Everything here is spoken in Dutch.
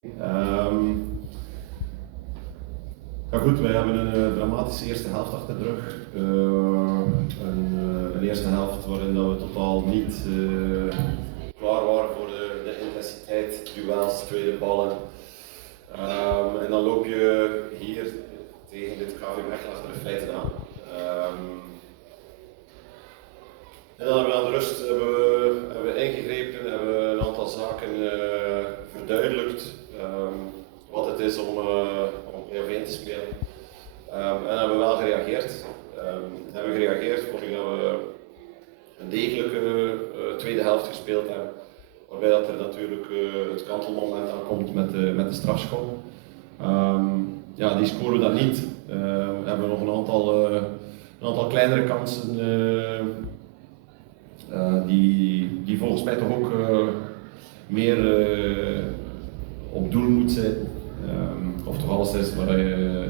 Ehm, nou goed, wij hebben een dramatische eerste helft achter de rug. Een eerste helft waarin dat we totaal niet klaar waren voor de intensiteit, duels, tweede ballen. En dan loop je hier tegen dit KV Mechelen achter de feiten aan. En dan hebben we aan de rust hebben we ingegrepen, hebben we een aantal zaken verduidelijkt. Wat het is om play-off 1 te spelen. En hebben we wel gereageerd. Hebben we gereageerd, vond ik dat we een degelijke tweede helft gespeeld hebben. Waarbij dat er natuurlijk het kantelmoment aankomt met de strafschop. Ja, die scoren we dan niet. We hebben nog een aantal kleinere kansen die volgens mij toch ook meer op doel moet zijn. Of toch alles is waar je